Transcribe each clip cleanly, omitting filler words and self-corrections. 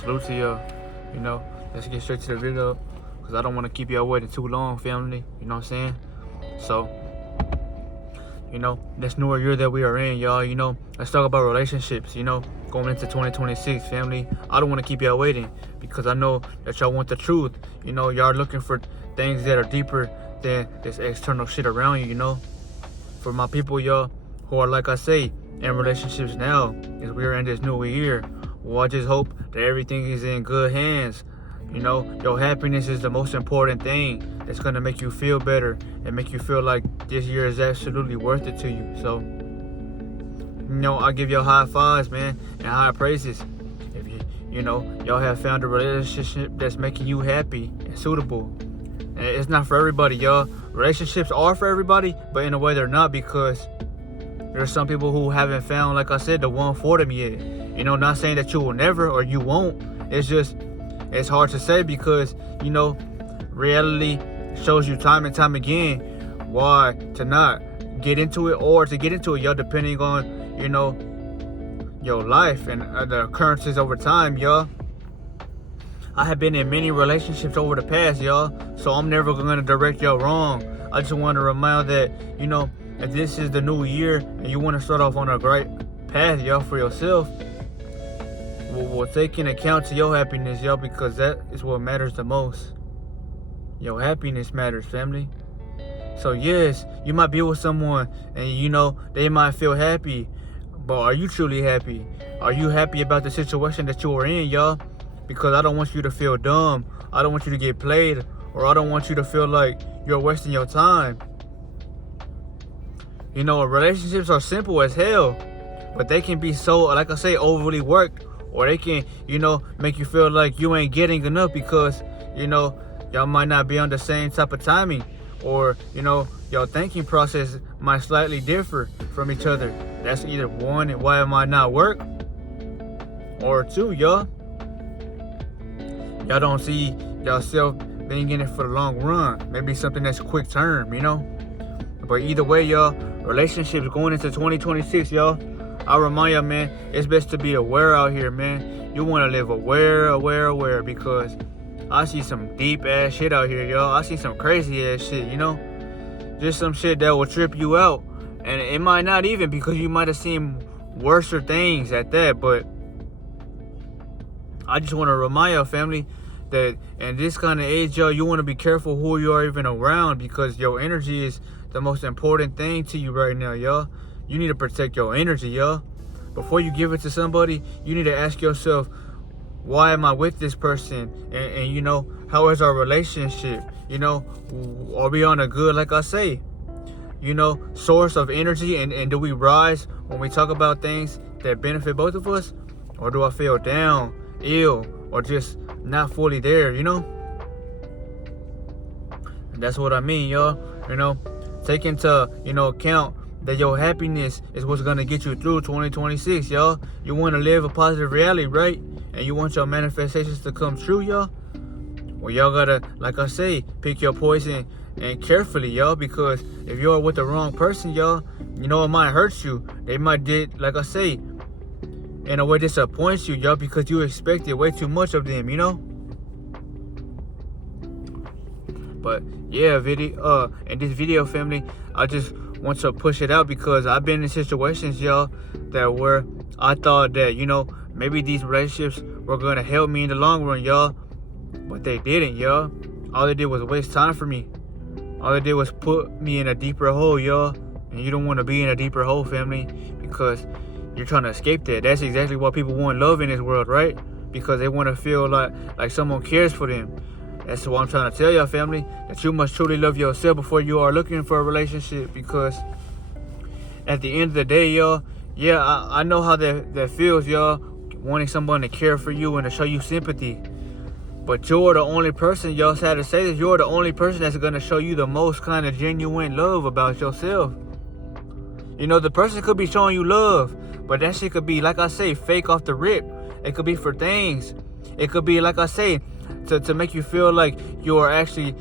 Salute to y'all. Let's get straight to the video because I don't want to keep y'all waiting too long, family. You know what I'm saying? So, this newer year that we are in, y'all, let's talk about relationships, going into 2026, family. I don't want to keep y'all waiting because I know that y'all want the truth. Y'all looking for things that are deeper than this external shit around you, For my people, y'all, who are, like I say, in relationships now, as we are in this new year, well, I just hope that everything is in good hands. Your happiness is the most important thing that's going to make you feel better and make you feel like this year is absolutely worth it to you. So, I give y'all high fives, man, and high praises. If y'all have found a relationship that's making you happy and suitable. And it's not for everybody, y'all. Relationships are for everybody, but in a way they're not, because there's some people who haven't found, like I said, the one for them yet. Not saying that you will never or you won't. It's hard to say because, reality shows you time and time again why to not get into it or to get into it, y'all, depending on, your life and the occurrences over time, y'all. I have been in many relationships over the past, y'all, so I'm never going to direct y'all wrong. I just want to remind that, if this is the new year and you want to start off on a great path, y'all, for yourself, we'll take into account to your happiness, y'all, because that is what matters the most. Your happiness matters, family. So yes, you might be with someone and they might feel happy, but are you truly happy? Are you happy about the situation that you are in, y'all? Because I don't want you to feel dumb. I don't want you to get played, or I don't want you to feel like you're wasting your time. Relationships are simple as hell, but they can be so, like I say, overly worked, or they can, make you feel like you ain't getting enough because, y'all might not be on the same type of timing, or, your thinking process might slightly differ from each other. That's either one, why it might not work, or two, y'all don't see yourself being in it for the long run. Maybe something that's quick term, But either way, y'all, relationships going into 2026, y'all, I remind y'all, man, it's best to be aware out here, man. You want to live aware, because I see some deep ass shit out here, y'all. I see some crazy ass shit, Just some shit that will trip you out. And it might not even, because you might have seen worser things at that. But I just want to remind y'all, family, that in this kind of age, y'all, you want to be careful who you are even around, because your energy is the most important thing to you right now, y'all. You need to protect your energy, y'all. Before you give it to somebody, you need to ask yourself, why am I with this person? And how is our relationship? Are we on a good, like I say, source of energy? And do we rise when we talk about things that benefit both of us? Or do I feel down, ill, or just not fully there, And that's what I mean, y'all. Take into, account that your happiness is what's going to get you through 2026, y'all. You want to live a positive reality, right? And you want your manifestations to come true, y'all. Well, y'all got to, like I say, pick your poison and carefully, y'all. Because if you're with the wrong person, y'all, it might hurt you. They might did, like I say, in a way disappoint you, y'all, because you expected way too much of them, But yeah, in this video, family, I just want to push it out because I've been in situations, y'all, that where I thought that, maybe these relationships were gonna help me in the long run, y'all. But they didn't, y'all. All they did was waste time for me. All they did was put me in a deeper hole, y'all. And you don't want to be in a deeper hole, family, because you're trying to escape that. That's exactly what people want love in this world, right? Because they want to feel like someone cares for them. That's what I'm trying to tell y'all, family, that you must truly love yourself before you are looking for a relationship. Because at the end of the day, y'all, yeah, I know how that feels, y'all, wanting someone to care for you and to show you sympathy. But you're the only person, y'all, sad to say this, you're the only person that's going to show you the most kind of genuine love about yourself. The person could be showing you love, but that shit could be, like I say, fake off the rip. It could be for things. It could be, like I say, to make you feel like you are actually,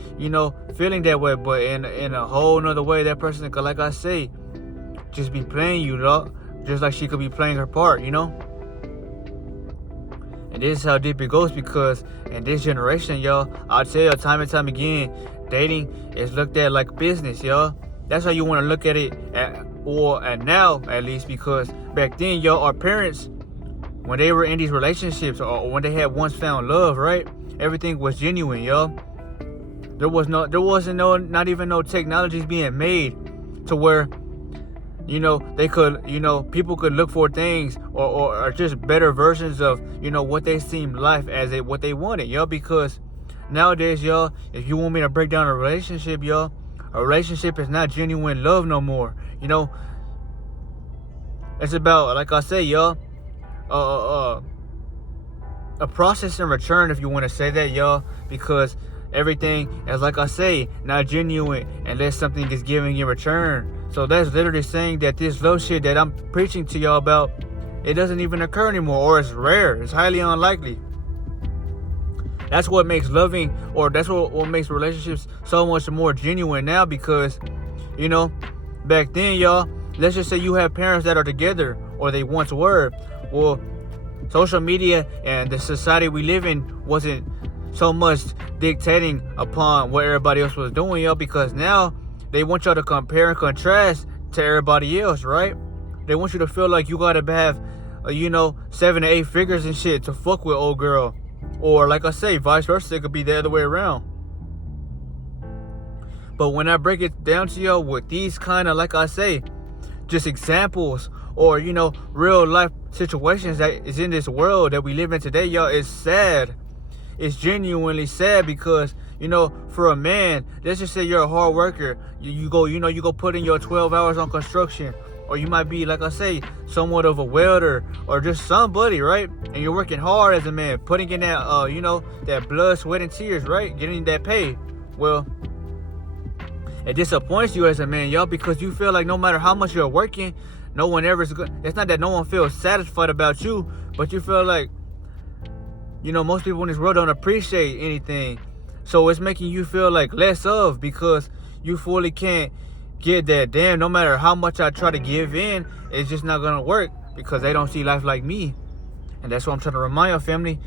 feeling that way. But in a whole nother way, that person could, like I say, just be playing you, dog. Just like she could be playing her part, And And this is how deep it goes, because in this generation, y'all, I'll tell you time and time again, dating is looked at like business, y'all. That's how you want to look at it, at now at least, because back then, y'all, our parents, when they were in these relationships or when they had once found love, right? Everything was genuine, y'all. There wasn't not even no technologies being made to where, they could, people could look for things or just better versions of, what they seemed life as what they wanted, y'all. Because nowadays, y'all, if you want me to break down a relationship, y'all, a relationship is not genuine love no more. It's about, like I say, y'all, a process in return, if you want to say that, y'all, because everything is, like I say, not genuine unless something is given in return. So that's literally saying that this love shit that I'm preaching to y'all about, it doesn't even occur anymore, or it's rare. It's highly unlikely. That's what makes loving, or that's what makes relationships so much more genuine now, because, back then, y'all, let's just say you have parents that are together, or they once were. Well, social media and the society we live in wasn't so much dictating upon what everybody else was doing, y'all, because now they want y'all to compare and contrast to everybody else, right? They want you to feel like you gotta have, 7 to 8 figures and shit to fuck with old girl. Or, like I say, vice versa, it could be the other way around. But when I break it down to y'all with these kind of, like I say, just examples, or, real life situations that is in this world that we live in today, y'all, it's sad. It's genuinely sad, because, for a man, let's just say you're a hard worker. You go put in your 12 hours on construction, or you might be, like I say, somewhat of a welder, or just somebody, right? And you're working hard as a man, putting in that, that blood, sweat, and tears, right? Getting that pay. Well, it disappoints you as a man, y'all, because you feel like no matter how much you're working, no one ever is good. It's not that no one feels satisfied about you, but you feel like, most people in this world don't appreciate anything. So it's making you feel like less of, because you fully can't get that, damn, no matter how much I try to give in, it's just not gonna work, because they don't see life like me. And that's what I'm trying to remind your family.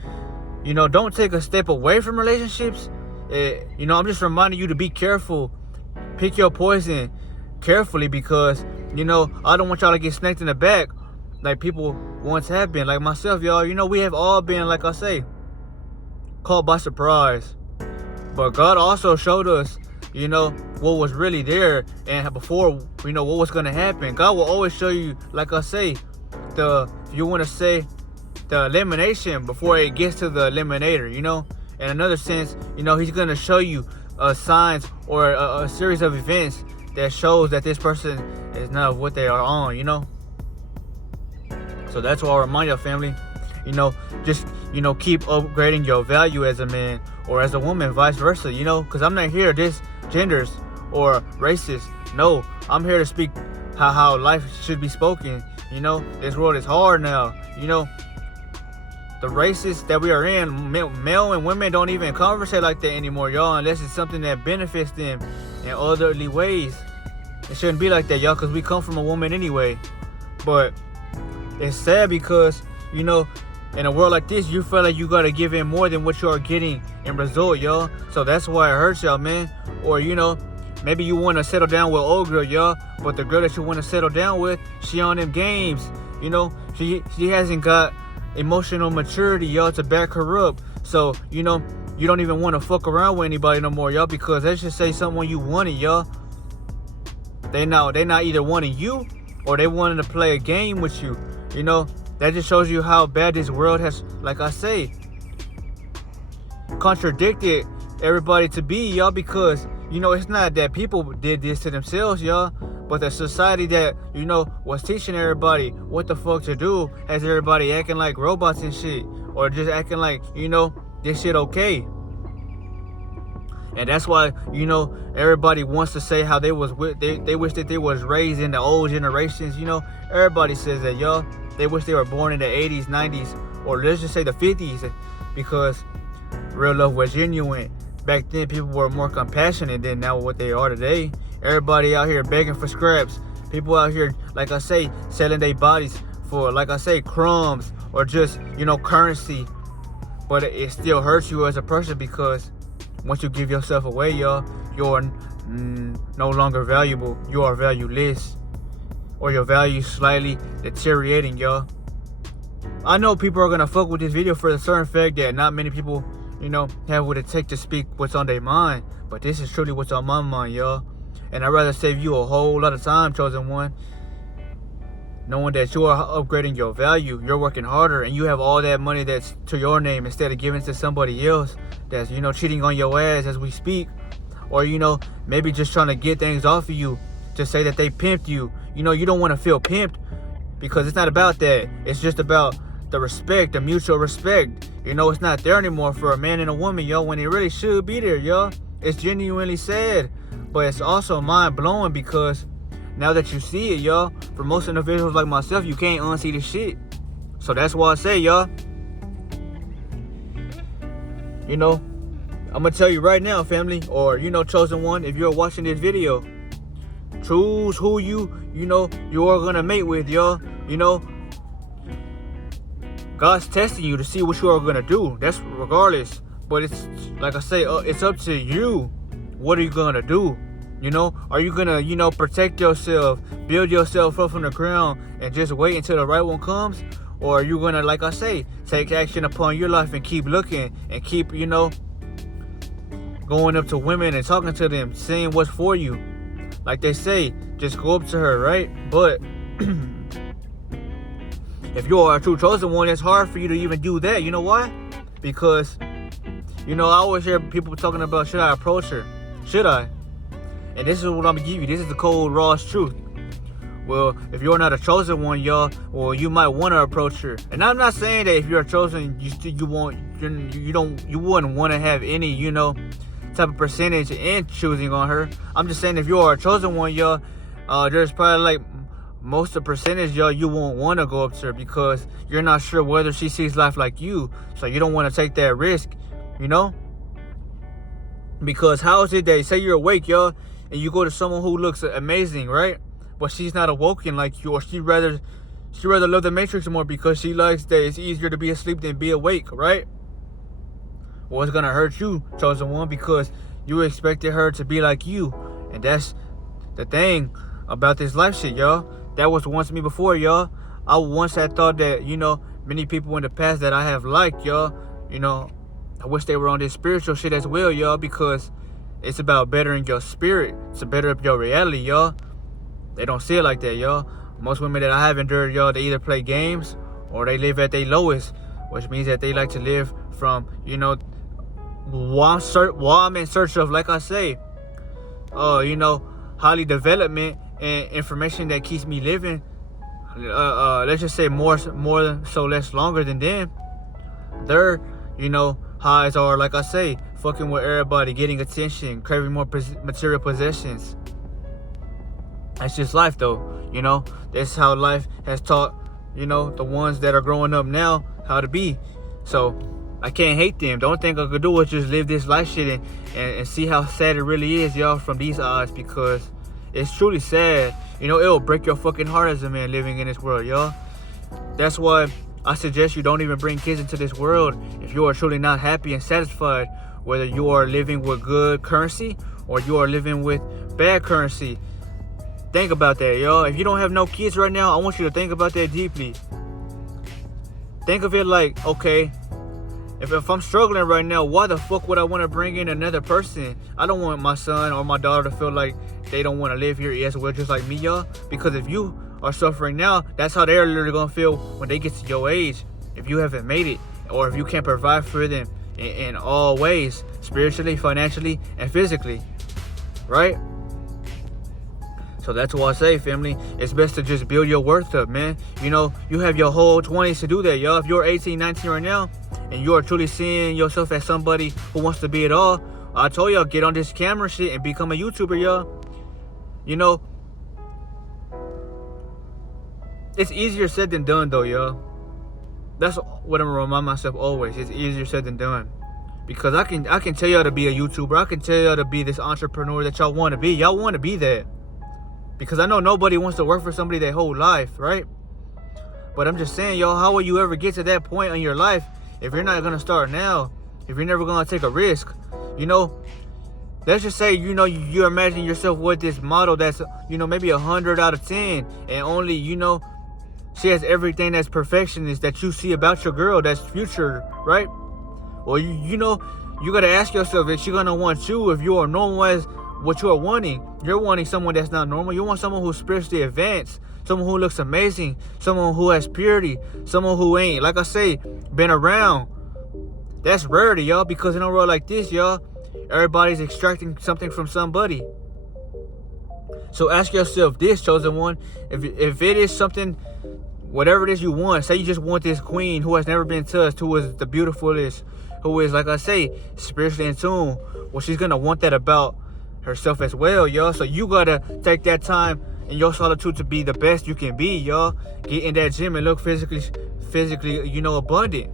Don't take a step away from relationships. I'm just reminding you to be careful. Pick your poison carefully, because, I don't want y'all to get snaked in the back like people once have been, like myself, y'all. We have all been, like I say, caught by surprise. But God also showed us, what was really there, and before, what was going to happen. God will always show you, like I say, if you want to say, the elimination before it gets to the eliminator, In another sense, He's going to show you signs or a series of events that shows that this person is not what they are on, So that's why I remind your family, just, keep upgrading your value as a man or as a woman, vice versa, because I'm not here to diss genders or races. No, I'm here to speak how life should be spoken. This world is hard now. The races that we are in, male and women don't even conversate like that anymore, y'all, unless it's something that benefits them in otherly ways. It shouldn't be like that, y'all, because we come from a woman anyway. But it's sad because, in a world like this, you feel like you gotta give in more than what you are getting in result, y'all. So that's why it hurts y'all, man. Or, maybe you want to settle down with old girl, y'all, but the girl that you want to settle down with, she on them games. She hasn't got emotional maturity, y'all, to back her up. So, you don't even want to fuck around with anybody no more, y'all, because let's just say someone you wanted, y'all, they not either wanting you or they wanting to play a game with you. That just shows you how bad this world has, like I say, contradicted everybody to be, y'all, because, it's not that people did this to themselves, y'all, but the society that, was teaching everybody what the fuck to do has everybody acting like robots and shit, or just acting like, this shit okay. And that's why, everybody wants to say how they was they wish that they was raised in the old generations. Everybody says that, y'all. They wish they were born in the 80s, 90s, or let's just say the 50s, because real love was genuine. Back then, people were more compassionate than now what they are today. Everybody out here begging for scraps. People out here, like I say, selling their bodies for, like I say, crumbs, or just, currency. but it still hurts you as a person, because once you give yourself away, y'all, you're no longer valuable. You are valueless, or your value slightly deteriorating, y'all. I know people are gonna fuck with this video for the certain fact that not many people, have what it takes to speak what's on their mind. But this is truly what's on my mind, y'all. And I'd rather save you a whole lot of time, chosen one, knowing that you are upgrading your value, you're working harder, and you have all that money that's to your name, instead of giving it to somebody else that's, cheating on your ass as we speak. Or, maybe just trying to get things off of you to say that they pimped you. You don't want to feel pimped, because it's not about that. It's just about the respect, the mutual respect. It's not there anymore for a man and a woman, yo, when it really should be there, yo. It's genuinely sad, but it's also mind-blowing, because now that you see it, y'all, for most individuals like myself, you can't unsee the shit. So that's why I say, y'all, I'm gonna tell you right now, family, or, chosen one, if you're watching this video, choose who you are gonna mate with, y'all. God's testing you to see what you are gonna do. That's regardless. But it's, like I say, it's up to you. What are you gonna do? Are you gonna, protect yourself, build yourself up from the ground, and just wait until the right one comes? Or are you gonna, like I say, take action upon your life and keep looking and keep, going up to women and talking to them, seeing what's for you? Like they say, just go up to her, right? But if you are a true chosen one, it's hard for you to even do that. You know why? Because, I always hear people talking about, should I approach her? Should I? And this is what I'm gonna give you. This is the cold, raw truth. Well, if you're not a chosen one, y'all, well, you might want to approach her. And I'm not saying that if you're a chosen, you wouldn't want to have any, type of percentage in choosing on her. I'm just saying, if you are a chosen one, y'all, there's probably like most of the percentage, y'all, you won't want to go up to her, because you're not sure whether she sees life like you. So you don't want to take that risk, because how is it that, say you're awake, y'all, and you go to someone who looks amazing, right? But she's not awoken like you, or she rather love the Matrix more, because she likes that it's easier to be asleep than be awake, right? Well, it's gonna hurt you, chosen one, because you expected her to be like you. And that's the thing about this life shit, y'all. That was once me before, y'all. I once had thought that, many people in the past that I have liked, y'all, I wish they were on this spiritual shit as well, y'all, because it's about bettering your spirit to better up your reality, y'all. They don't see it like that, y'all. Most women that I have endured, y'all, they either play games or they live at their lowest, which means that they like to live from, while I'm in search of, like I say, highly development and information that keeps me living, let's just say more so less longer than them. Their, highs are, like I say, fucking with everybody, getting attention, craving more material possessions. That's just life, though. That's how life has taught, the ones that are growing up now how to be. So I can't hate them. The only thing I could do is just live this life shit and see how sad it really is, y'all, from these eyes, because it's truly sad. It'll break your fucking heart as a man living in this world, y'all. That's why I suggest you don't even bring kids into this world if you are truly not happy and satisfied, whether you are living with good currency or you are living with bad currency. Think about that, y'all. If you don't have no kids right now, I want you to think about that deeply. Think of it like, okay, if I'm struggling right now, why the fuck would I want to bring in another person? I don't want my son or my daughter to feel like they don't want to live here as well, just like me, y'all. Because if you are suffering now, that's how they're literally going to feel when they get to your age. If you haven't made it, or if you can't provide for them in all ways, spiritually, financially, and physically, right? So that's why I say, family, it's best to just build your worth up, man. You have your whole 20s to do that, y'all. If you're 18, 19 right now, and you are truly seeing yourself as somebody who wants to be it all, I told y'all, get on this camera shit and become a YouTuber, y'all. It's easier said than done, though, y'all. That's what I'm gonna remind myself always. It's easier said than done. Because I can tell y'all to be a YouTuber. I can tell y'all to be this entrepreneur that y'all want to be. Y'all want to be that. Because I know nobody wants to work for somebody their whole life, right? But I'm just saying, y'all, how will you ever get to that point in your life if you're not gonna start now, if you're never gonna take a risk, you know, let's just say, you know, you imagine yourself with this model that's, you know, maybe 100 out of 10, and only, you know, she has everything that's perfectionist that you see about your girl that's future, right? Well, you know, you gotta ask yourself, is she gonna want you if you are normal as what you are wanting? You're wanting someone that's not normal. You want someone who's spiritually advanced, someone who looks amazing, someone who has purity, someone who ain't, like I say, been around. That's rarity, y'all, because in a world like this, y'all, everybody's extracting something from somebody. So ask yourself this, chosen one, if it is something, whatever it is you want, say you just want this queen who has never been touched, who is the beautifulest, who is, like I say, spiritually in tune, well, she's gonna want that about herself as well, y'all. So you gotta take that time in your solitude to be the best you can be, y'all. Get in that gym and look physically, you know, abundant.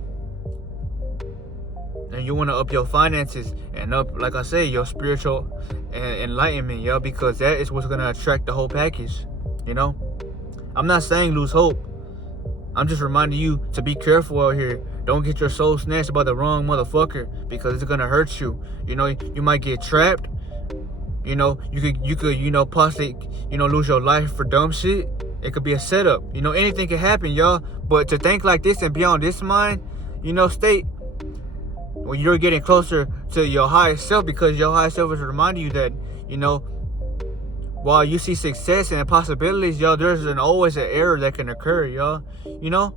And you want to up your finances and up, like I say, your spiritual enlightenment, y'all, because that is what's going to attract the whole package, you know. I'm not saying lose hope. I'm just reminding you to be careful out here. Don't get your soul snatched by the wrong motherfucker, because it's going to hurt you. You know, you might get trapped. You know, you could, you know, possibly, you know, lose your life for dumb shit. It could be a setup. You know, anything can happen, y'all. But to think like this and be on this mind, you know, state, when you're getting closer to your highest self, because your highest self is reminding you that, you know, while you see success and possibilities, y'all, there's always an error that can occur, y'all, you know.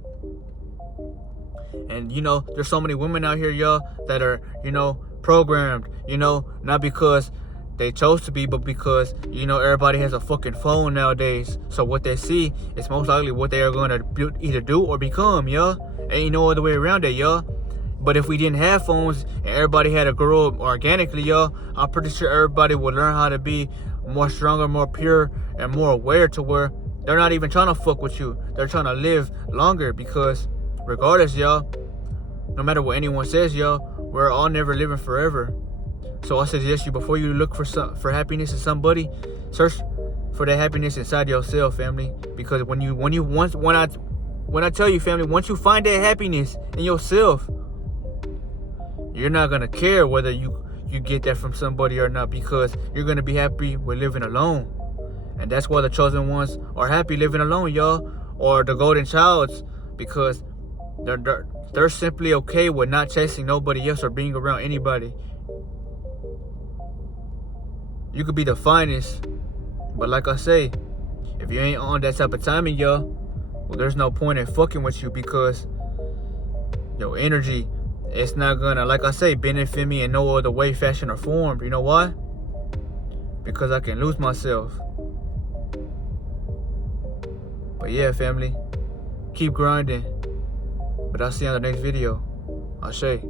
And, you know, there's so many women out here, y'all, that are, you know, programmed, you know, not because they chose to be, but because, you know, everybody has a fucking phone nowadays. So what they see is most likely what they are going to either do or become, y'all. Ain't no other way around it, y'all. But if we didn't have phones and everybody had to grow up organically, y'all, I'm pretty sure everybody would learn how to be more stronger, more pure, and more aware, to where they're not even trying to fuck with you. They're trying to live longer, because regardless, y'all, no matter what anyone says, y'all, we're all never living forever. So I suggest you, before you look for happiness in somebody, search for that happiness inside yourself, family. Because when I tell you, family, once you find that happiness in yourself, you're not gonna care whether you get that from somebody or not, because you're gonna be happy with living alone. And that's why the chosen ones are happy living alone, y'all, or the golden childs, because they're simply okay with not chasing nobody else or being around anybody. You could be the finest, but like I say, if you ain't on that type of timing, y'all, well, there's no point in fucking with you, because your energy, it's not gonna, like I say, benefit me in no other way, fashion, or form. You know why? Because I can lose myself. But yeah, family, keep grinding. But I'll see you on the next video. Ashe.